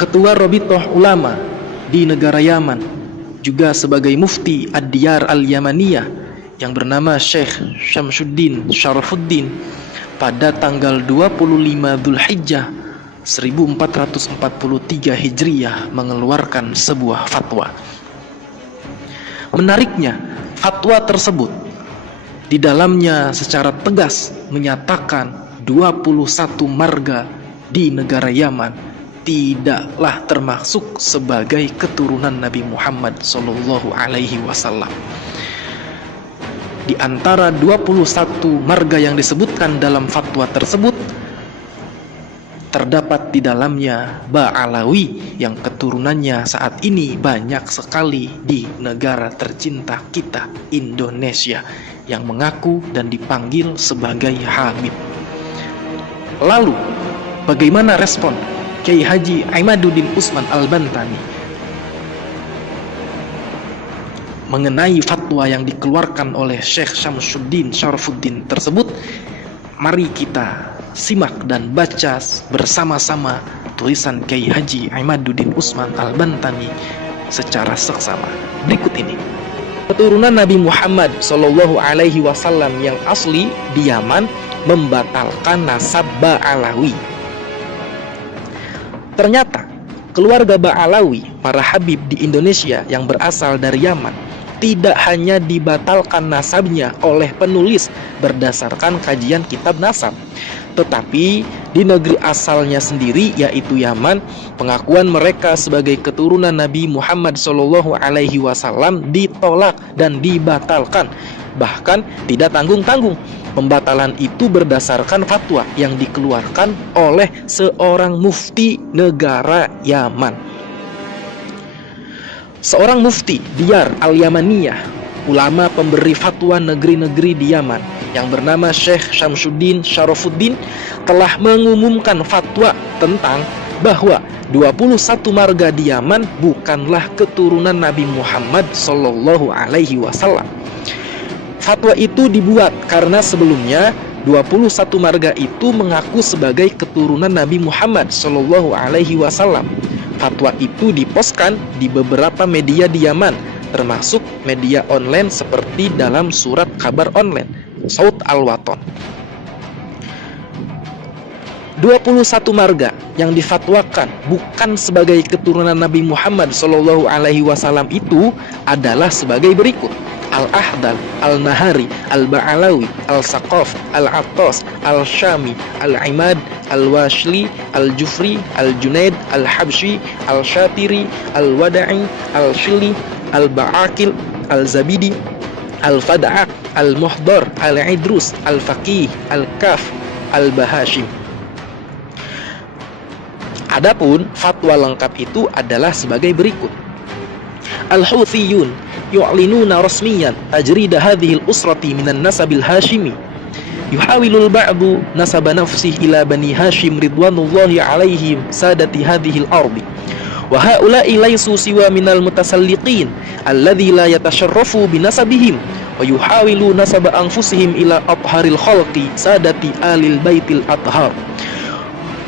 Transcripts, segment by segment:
ketua Rabithah Ulama di negara Yaman, juga sebagai mufti Ad-Diyar Al-Yamaniyah yang bernama Syekh Syamsuddin Syarafuddin pada tanggal 25 Dzulhijjah 1443 Hijriyah mengeluarkan sebuah fatwa. Menariknya, fatwa tersebut di dalamnya secara tegas menyatakan 21 marga di negara Yaman tidaklah termasuk sebagai keturunan Nabi Muhammad SAW. Di antara 21 marga yang disebutkan dalam fatwa tersebut, terdapat di dalamnya Ba'alawi yang keturunannya saat ini banyak sekali di negara tercinta kita, Indonesia, yang mengaku dan dipanggil sebagai Habib. Lalu, bagaimana respon Kiai Haji Imaduddin Usman Al-Bantani mengenai fatwa yang dikeluarkan oleh Syekh Syamsuddin Syarafuddin tersebut? Mari kita simak dan baca bersama-sama tulisan Kiai Haji Imaduddin Usman Al-Bantani secara seksama berikut ini. Keturunan Nabi Muhammad SAW yang asli di Yaman membatalkan nasab Ba'alawi. Ternyata keluarga Ba'alawi, para habib di Indonesia yang berasal dari Yaman, tidak hanya dibatalkan nasabnya oleh penulis berdasarkan kajian kitab nasab, tetapi di negeri asalnya sendiri yaitu Yaman, pengakuan mereka sebagai keturunan Nabi Muhammad SAW ditolak dan dibatalkan. Bahkan tidak tanggung-tanggung. Pembatalan itu berdasarkan fatwa yang dikeluarkan oleh seorang mufti negara Yaman. Seorang mufti Diyar Al-Yamaniyah, ulama pemberi fatwa negeri-negeri di Yaman, yang bernama Syekh Syamsuddin Syarafuddin, telah mengumumkan fatwa tentang bahwa 21 marga di Yaman bukanlah keturunan Nabi Muhammad SAW. Fatwa itu dibuat karena sebelumnya 21 marga itu mengaku sebagai keturunan Nabi Muhammad SAW. Fatwa itu diposkan di beberapa media di Yaman, termasuk media online seperti dalam surat kabar online Saut Al-Waton. 21 marga yang difatwakan bukan sebagai keturunan Nabi Muhammad SAW itu adalah sebagai berikut: Al-Ahdal, Al-Nahari, Al-Ba'alawi, Al-Saqaf, Al-Attas, Al-Syami, Al-Imad, Al-Washli, Al-Jufri, Al-Junaid, Al-Habshi, Al-Shatiri, Al-Wada'i, Al-Shili, Al-Ba'akil, Al-Zabidi, Al-Fada'ak, Al-Muhdar, Al-Idrus, Al-Faqih, Al-Kaf, Al-Bahashim. Adapun fatwa lengkap itu adalah sebagai berikut: Al-Houthiyun yu'linuna rasmiyan tajrida hadhihi al-usrati minan nasabil hashimi yuhawilul ba'du nasaba nafsihi ila bani hashim ridwanullahi alaihim sadati hadhihi al-ardi wa haula'i laysu siwa minal mutasalliqin alladhi la yatasharrafu binasabihim wa yuhawilu nasaba anfusihim ila atharil khalqi sadati alil baitil athhar.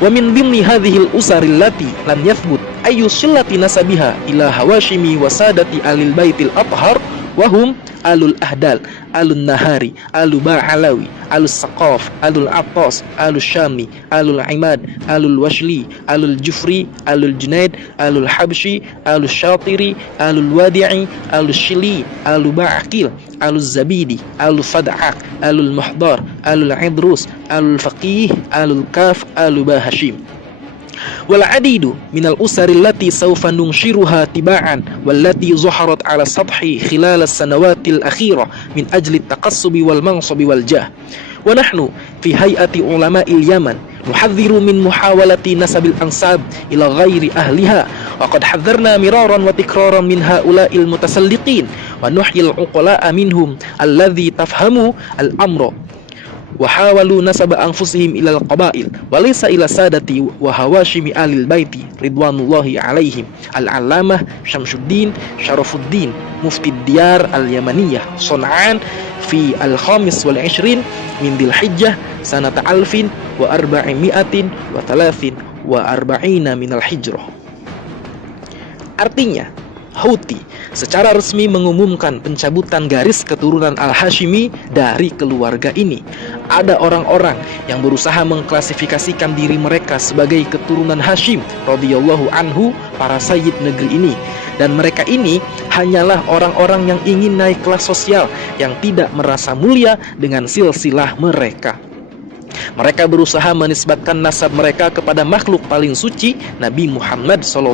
Wa min dhimni hadhihi al-usari allati lam yathbut ayyu shillati nasabiha ila hawashimi wa sadati alil baitil athhar wa hum alul ahdal, alun nahari, alul ba'alawi, alul saqaf, alul attas, alul syami, alul imad, alul washli, alul jufri, alul junaid, alul habshi, alul syatiri, alul wadi'i, alul shili, alul ba'akil, alul zabidi, alul fad'ak, alul muhdar, alul idrus, alul faqih, alul kaf, alul bahashim. Wal adidu minal usari allati sawfa nunshiruha tiba'an wallati zuharat ala sathi khilal as-sanawatil akhirah min ajli at-taqassubi wal mansabi wal jah. Wa nahnu fi hay'ati ulama'il Yaman nuhadhdhiru min muhawalati nasabil ansab ila ghairi ahliha wa qad hadharna miraran wa tikraran min ha'ula'il mutasalliqin wa nuhyil uqala'a minhum alladhi tafhamu al-amra wa hawalu nasaba anfusihim ilal qabail wa laysa ila sadati wa hawashimi alil baiti ridwanullahi alaihim. Al-Allamah Syamsuddin Syarafuddin, Mufti Diyar Al-Yamaniyah, Son'an, fi al-khamis wal 20 min Dzulhijjah sanata alfin wa arba'imi'atin wa thalathin wa arba'ina minal hijrah. Artinya, Houthi secara resmi mengumumkan pencabutan garis keturunan Al-Hashimi dari keluarga ini. Ada orang-orang yang berusaha mengklasifikasikan diri mereka sebagai keturunan Hashim radhiyallahu anhu, para sayyid negeri ini. Dan mereka ini hanyalah orang-orang yang ingin naik kelas sosial, yang tidak merasa mulia dengan silsilah mereka. Mereka berusaha menisbatkan nasab mereka kepada makhluk paling suci, Nabi Muhammad SAW,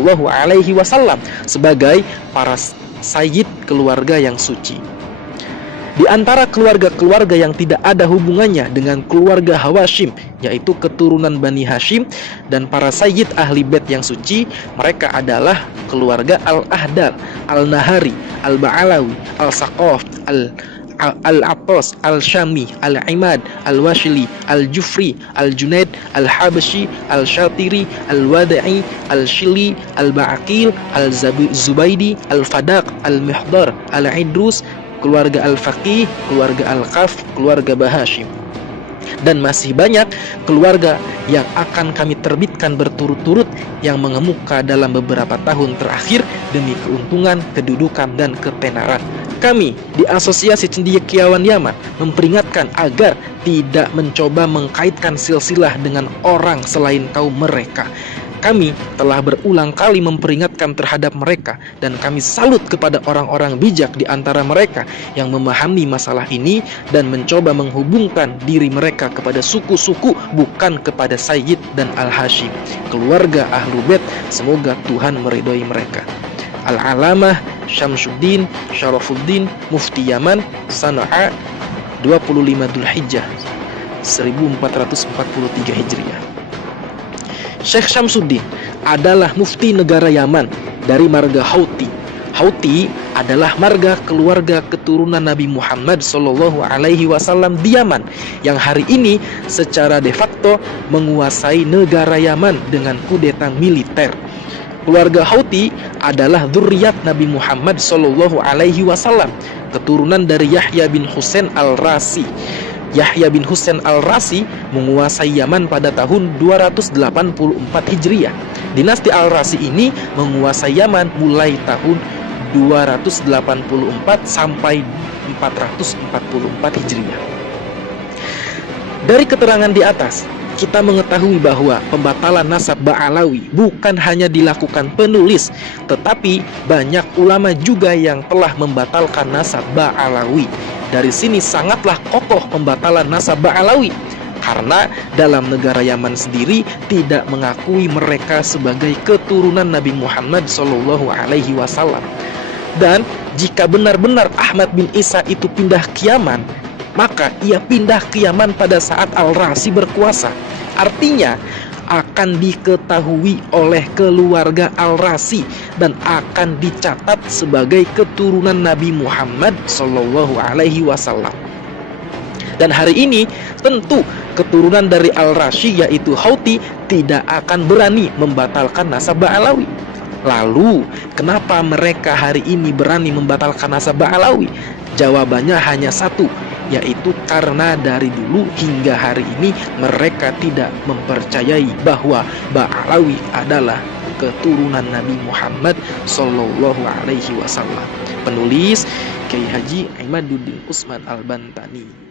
sebagai para sayyid keluarga yang suci. Di antara keluarga-keluarga yang tidak ada hubungannya dengan keluarga Hawashim, yaitu keturunan Bani Hashim dan para sayyid ahli bait yang suci, mereka adalah keluarga Al-Ahdal, Al-Nahari, Al-Ba'alawi, Al-Saqaf, Al-Attas, Al-Syami, Al-Imad, Al-Washili, Al-Jufri, Al-Junaid, Al-Habashi, Al-Shatiri, Al-Wada'i, Al-Shili, Al-Ba'aqil, Al-Zubaydi, Al-Fadaq, Al-Mihdar, Al-Idrus, keluarga Al-Faqih, keluarga Al-Qaf, keluarga Bahashim. Dan masih banyak keluarga yang akan kami terbitkan berturut-turut yang mengemuka dalam beberapa tahun terakhir demi keuntungan, kedudukan, dan ketenaran. Kami di Asosiasi Cendekiawan Yaman memperingatkan agar tidak mencoba mengkaitkan silsilah dengan orang selain kaum mereka. Kami telah berulang kali memperingatkan terhadap mereka, dan kami salut kepada orang-orang bijak di antara mereka yang memahami masalah ini dan mencoba menghubungkan diri mereka kepada suku-suku, bukan kepada Sayyid dan Al-Hashim, keluarga Ahlu Bait. Semoga Tuhan meridhoi mereka. Al-Alamah Syamsuddin Syarafuddin, Mufti Yaman, Sana'a, 25 Dzulhijjah 1443 Hijriah. Syekh Syamsuddin adalah mufti negara Yaman dari marga Houthi. Houthi adalah marga keluarga keturunan Nabi Muhammad SAW di Yaman, yang hari ini secara de facto menguasai negara Yaman dengan kudeta militer. Keluarga Houthi adalah dzurriyyat Nabi Muhammad SAW, keturunan dari Yahya bin Husain Al-Rasi. Yahya bin Husain Al-Rasi menguasai Yaman pada tahun 284 Hijriah. Dinasti Al-Rasi ini menguasai Yaman mulai tahun 284 sampai 444 Hijriah. Dari keterangan di atas, kita mengetahui bahwa pembatalan nasab Ba'alawi bukan hanya dilakukan penulis, tetapi banyak ulama juga yang telah membatalkan nasab Ba'alawi. Dari sini sangatlah kokoh pembatalan nasab Ba'alawi, karena dalam negara Yaman sendiri tidak mengakui mereka sebagai keturunan Nabi Muhammad SAW. Dan jika benar-benar Ahmad bin Isa itu pindah ke Yaman, maka ia pindah ke Yaman pada saat Al-Rasi berkuasa. Artinya akan diketahui oleh keluarga Al-Rasi dan akan dicatat sebagai keturunan Nabi Muhammad SAW. Dan hari ini tentu keturunan dari Al-Rasi yaitu Houthi tidak akan berani membatalkan nasab Ba'alawi. Lalu kenapa mereka hari ini berani membatalkan nasab Ba'alawi? Jawabannya hanya satu, yaitu karena dari dulu hingga hari ini mereka tidak mempercayai bahwa Ba'alawi adalah keturunan Nabi Muhammad SAW. Penulis Kiai Haji Imaduddin Utsman Al-Bantani.